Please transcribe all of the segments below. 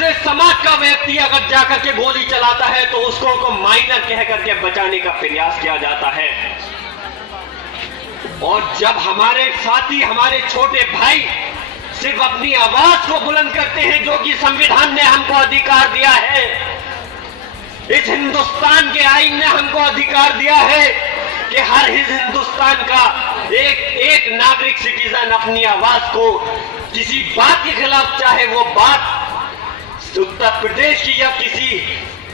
दूसरे समाज का व्यक्ति अगर जाकर के गोली चलाता है तो उसको को माइनर कह करके बचाने का प्रयास किया जाता है। और जब हमारे साथी, हमारे छोटे भाई सिर्फ अपनी आवाज को बुलंद करते हैं, जो कि संविधान ने हमको अधिकार दिया है, इस हिंदुस्तान के आईन ने हमको अधिकार दिया है कि हर हिंदुस्तान का एक नागरिक सिटीजन अपनी आवाज को किसी बात के खिलाफ, चाहे वो बात उत्तर प्रदेश की या किसी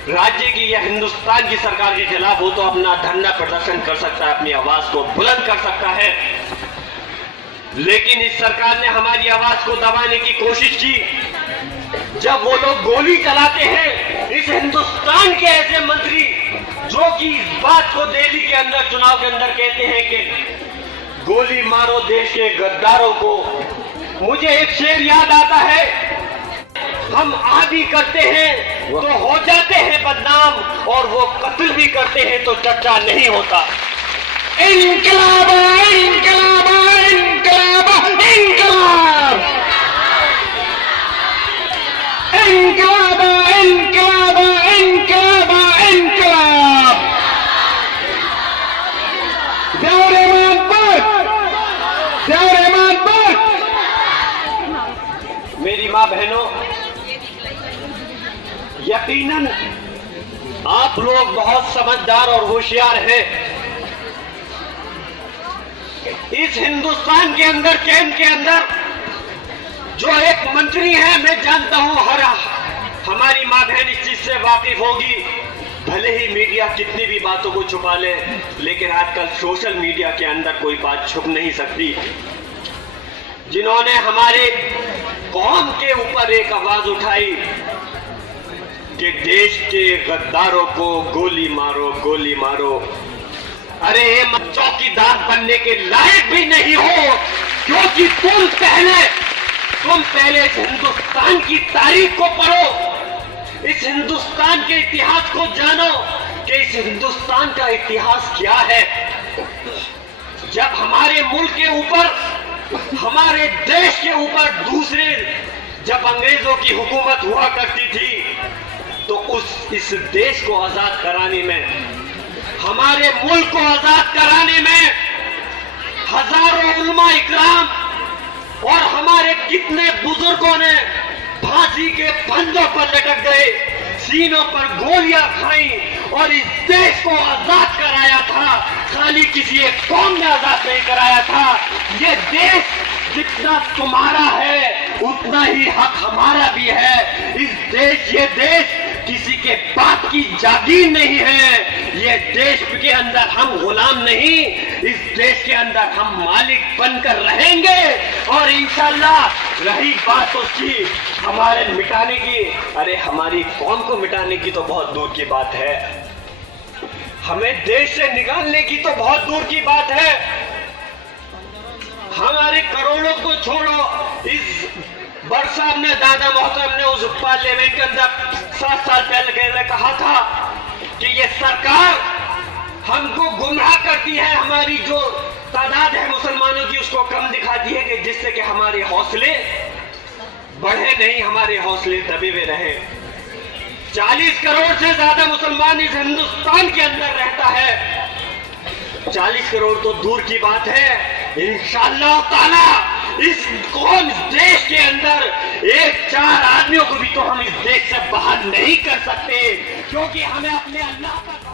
राज्य की या हिंदुस्तान की सरकार के खिलाफ हो, तो अपना धरना प्रदर्शन कर सकता है, अपनी आवाज को बुलंद कर सकता है। लेकिन इस सरकार ने हमारी आवाज को दबाने की कोशिश की। जब वो लोग गोली चलाते हैं, इस हिंदुस्तान के ऐसे मंत्री जो कि इस बात को दिल्ली के अंदर, चुनाव के अंदर कहते हैं कि गोली मारो देश के गद्दारों को, मुझे एक शेर याद आता है, हम आदि करते हैं तो हो जाते हैं बदनाम, और वो कत्ल भी करते हैं तो चर्चा नहीं होता। इंकलाब इंकलाब इंकलाब इंकलाब इंकलाब इंकलाब इंकलाब इंकलाब। मेरी मां बहनों, यकीनन आप लोग बहुत समझदार और होशियार हैं। इस हिंदुस्तान के अंदर, केंद्र के अंदर जो एक मंत्री है, मैं जानता हूं हर हमारी मां बहन इस चीज से वाकिफ होगी। भले ही मीडिया कितनी भी बातों को छुपा ले, लेकिन आजकल सोशल मीडिया के अंदर कोई बात छुप नहीं सकती। जिन्होंने हमारे कौम के ऊपर एक आवाज उठाई कि देश के गद्दारों को गोली मारो, गोली मारो। अरे चौकीदार बनने के लायक भी नहीं हो, क्योंकि तुम पहले इस हिंदुस्तान की तारीख को पढ़ो, इस हिंदुस्तान के इतिहास को जानो कि इस हिंदुस्तान का इतिहास क्या है। जब हमारे मुल्क के ऊपर, हमारे देश के ऊपर जब अंग्रेजों की हुकूमत हुआ करती थी, तो इस देश को आजाद कराने में, हमारे मुल्क को आजाद कराने में हजारों उलमा इकराम और हमारे कितने बुजुर्गों ने फांसी के फंदों पर लटक गए, सीनों पर गोलियां खाई और इस देश को आजाद कराया था। खाली किसी एक कौम ने आजाद नहीं कराया था। ये देश जितना तुम्हारा है उतना ही हक हमारा भी है। ये देश किसी के बाप की जागीर नहीं है। ये देश के अंदर हम गुलाम नहीं, इस देश के अंदर हम मालिक बनकर रहेंगे। और इंशाल्लाह रही बात उसकी हमारे मिटाने की, अरे हमारी कौम को मिटाने की तो बहुत दूर की बात है, हमें देश से निकालने की तो बहुत दूर की बात है। हमारे करोड़ों को छोड़ो, इस बट साहब ने, दादा मोहतरम ने उस पार्लियामेंट के अंदर 7 साल पहले कहा था कि ये सरकार हमको गुमराह करती है, हमारी जो तादाद है मुसलमानों की उसको कम दिखाती है, कि जिससे कि हमारे हौसले बढ़े नहीं, हमारे हौसले दबे हुए रहे। 40 करोड़ से ज्यादा मुसलमान इस हिंदुस्तान के अंदर रहता है। 40 करोड़ तो दूर की बात है, इंशाअल्लाह ताला इस देश के अंदर 1-4 आदमियों को भी तो हम इस देश से बाहर नहीं कर सकते, क्योंकि हमें अपने अल्लाह का